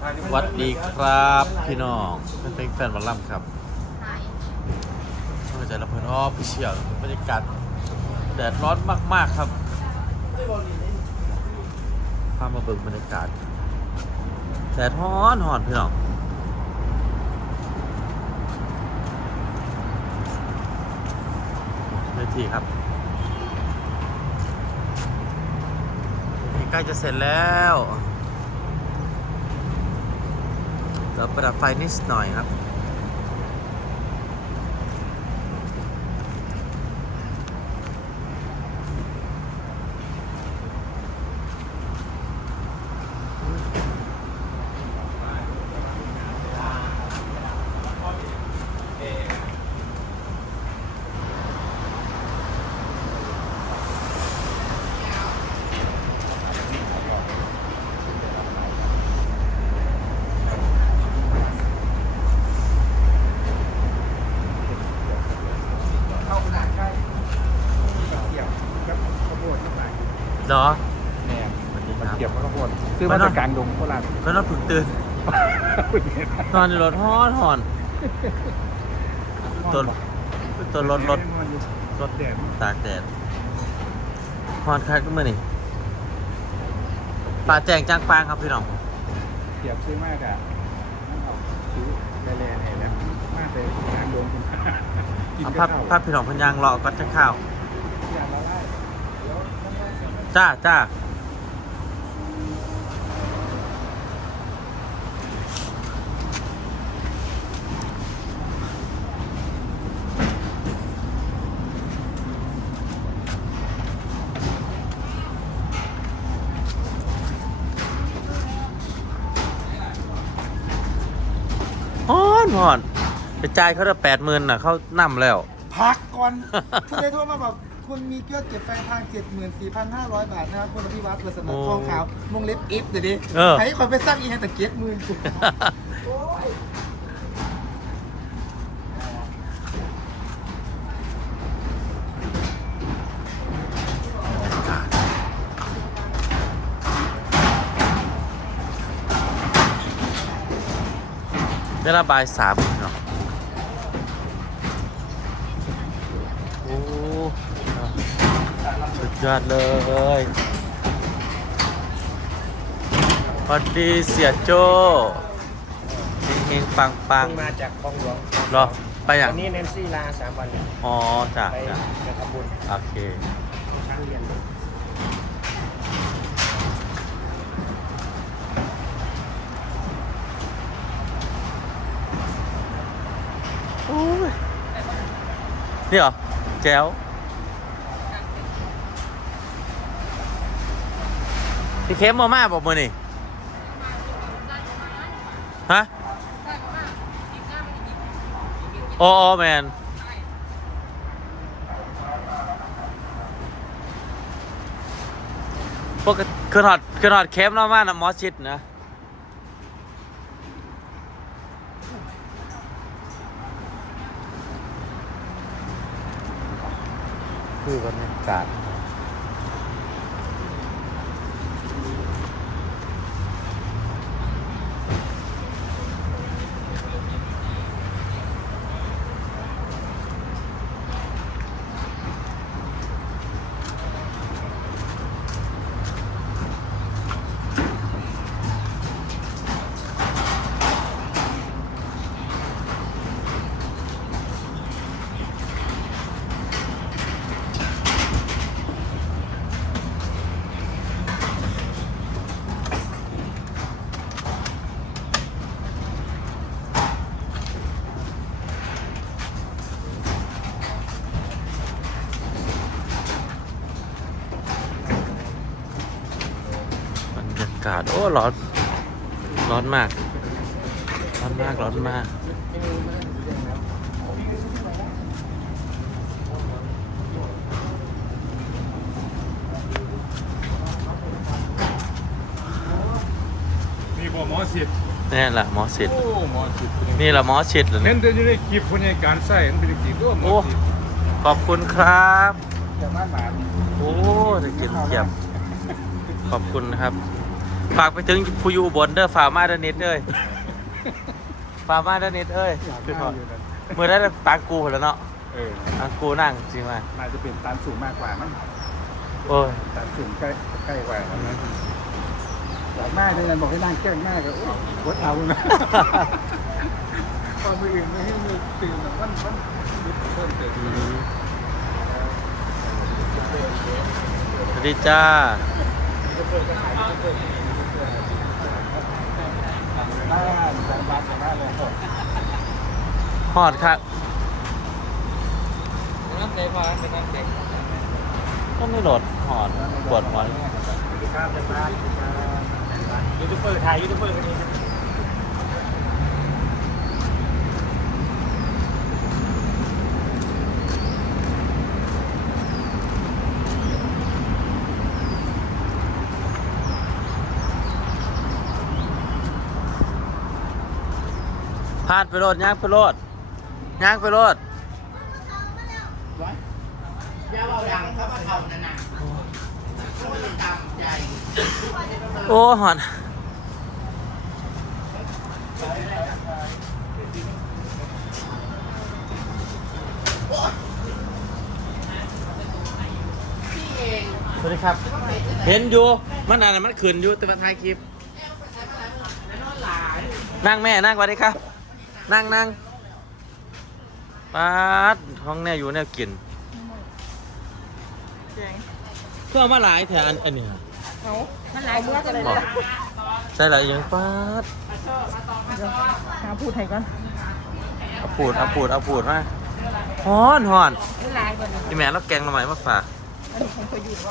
สวัสดีครับพี่น้องเป็นแฟนบอลลัมครับเข้าใจละเพื่อนอ้อพี่เชี่ยวบรรยากาศแดดร้อนมาก ๆ ครับพามาเบิ่งบรรยากาศแดดร้อนหอนพี่น้องเวทีครับใกล้จะเสร็จแล้ว เดี๋ยวประดับไฟนิดหน่อยครับ เข้าขนาดใกล้เกี่ยวกับข้าวโพดทั้งหลาย เนาะแน่สวัสดีคมันรับ เกี่ยวกับข้าวโพดซื้อมาจากกลางดงโคราชแล้วนอนฝึกตื่นนอนอยู่รถฮ้อนหอนตัวตัวรถรถรถแดดตากแดดฮอนคักขึ้นมานี่ป่าแจงจ้างปางครับพี่น้องเกี่ยวซื้อมากอะนั่นเอาซื้อแร่ๆเนี่ยนะมากเลยกลางดงกินเอาข้าภาวพภาพพี่น้องพนยางรอก็จะข้าว จ้าจ้าฮอนฮอนไปจ่ายเขาได้แปดหมื่นน่ะ เขานำแล้ว พักก่อนคุณได้โทรมาบอก คุณมียอดเก็บปลายทาง 74,500 บาทนะครับคุณอภิวัตรเปิดสมัครทองขาววงเล็บ F เดี๋ยวดิเออ ให้คนไปสร้างอีกให้แต่เก็ตหมื่นกูโอ้ยได้ระบายสามเนาะโอ้ สุดยอดเลยสวัสดีเสียโจ้เฮงๆปังปังเพิ่งมาจากคลองหลวงๆรอไปอย่างวันนี้แนนซี่ลาสามวันเนี่ยอ๋อจ้ะไปจ้ะไปทำบุญโอเค ช้างเรียนโอ้ยนี่เหรอ แจ๋ว พี่เข้มมามาบอกมือนี่ฮะโอ้โอแมนพวกคือหอดคือหอดเข้มเนาะมานะมอสชิดนะคือบรรยากาศากาศ โอ้ร้อน ร้อนมาก ร้อนมาก ร้อนมาก นี่บ่หมอสิทธิ์นี่แหละหมอสิทธิ์โอ้หมอสิทธิ์นี่แหละหมอชิดเหรอเห็เนี่ยนแต่อยู่ในคลิปคนในการใส่มันเป็นจริงๆก็หมอสิทธิ์ขอบคุณครับอย่ามาหมา โอ้จะกินเกียบขอบคุณนะครับ ฝากไปถึงผู้อยู่อุบนเด้อฝากมาเด้อนิดเอ้ยฝากมาเด้อนิดเอ้ยอยากคือนั่พองอยู่นะเมื่อได้ตังกูแล้วเนาะเออตังกูนั่งจริงไหมน่าจะเป็นตันสูงมากกว่ามั้งโอ้ยตันสูงใกล้ใกล้กว่าแล้วนะอยากมากเลยนะบอกให้นั่งแกล้งมากก็โอ้ยวดเอานะตอนมืออื่นไม่ให้มือตื่นแบบวันวันเพิ่มเติมอืมสวัสดีจ้า บ้านบ้านบ้านบ้านเลยฮอดครับน้ำใจพอเป็นน้ำใจก็ไม่โหลดฮอดปวดหัวข้ามจากบ้านยูทูบเบอร์ไทยยูทูบเบอร์กันเพาดไปโลดย่างไปโลดย่างไปโลดย่าเอาดังเข้ามาเท่านั้นนะมันตามใจโอ้หอนสวัสดีครับ เห็นอยู่ มันอะไรมันขืนอยู่แต่มาถ่ายคลิป นั่งแม่ นั่งสวัสดีครับ นั่งนั่งป๊าดห้องแน่อยู่แน่กินเพื่อเอามาหลายแถวอันอันนี้มันหลายเมื่อจะเลยบอกใช่หลายอย่างป๊าดหาพูดให้ก่อนเอาปูดเอาปูดเอาปูดมาฮ้อนฮ้อนมันหลายกว่านี้พี่แม่เราแกงมาใหม่มาฝากอันนี้ของประยุทธ์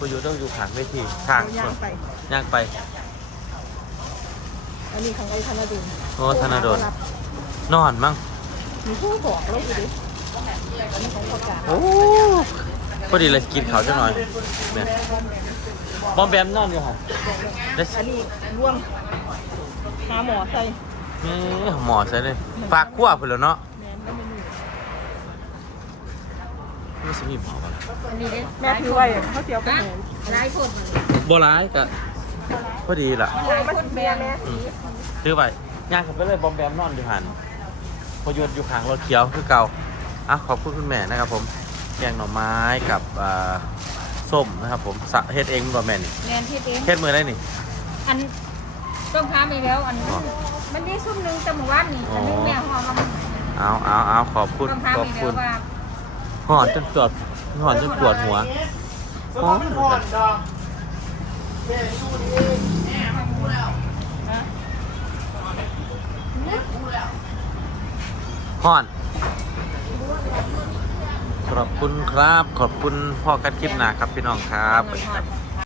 ประยุทธ์ต้องอยู่ขางเวทีข้างย่างไปย่างไป อันนี้ของไอ้ธนดลโอ้ธนาโดน นอนมั้งมีผู้บอกเราอยู่ดิอันนี้ของประกาศโอ้พอดีเลยกินเขาวจังหน่อยเนี่ยบอมแบมนอนอยู่ค่ะได้อันนี้ร่วงหาหมอใส่นี่หมอใส่เลยฝากขั้วเพื่อนแล้วเนาะแมนก็ไม่มีไม่ใช่มีหมอป่ะล่ะอันนี้ดิแม่ถือไว้เขาเสียวไปไหนหลายคนบัวร้ายกะพอดีล่ะหลายคนแม่แม่ อืมซื้อไปย่างขับไปเลยบอมแบมนอนอยู่หัน พอยุดอยู่ขางรถเขียวคือเก่าอะขอบคุณคุณแม่นะครับผมแกงหน่อไม้กับอ่าส้มนะครับผมสะเฮ็ดเองบ่แม่นี่แมนที่เองเฮ็ดมือได้นี่อันต้องค้ามีแล้วอันมันมีซุ้มนึงจำวันนี่อันนึงแม่ห่อมาเอาเอาเอาขอบคุณต้องค้าขอบมีแล้คุวณว่าหอนจนปวดหอนจนปวดหัว หอน หอน ขอบคุณครับ ขอบคุณพ่อกัดคลิปหนาครับพี่น้องครับ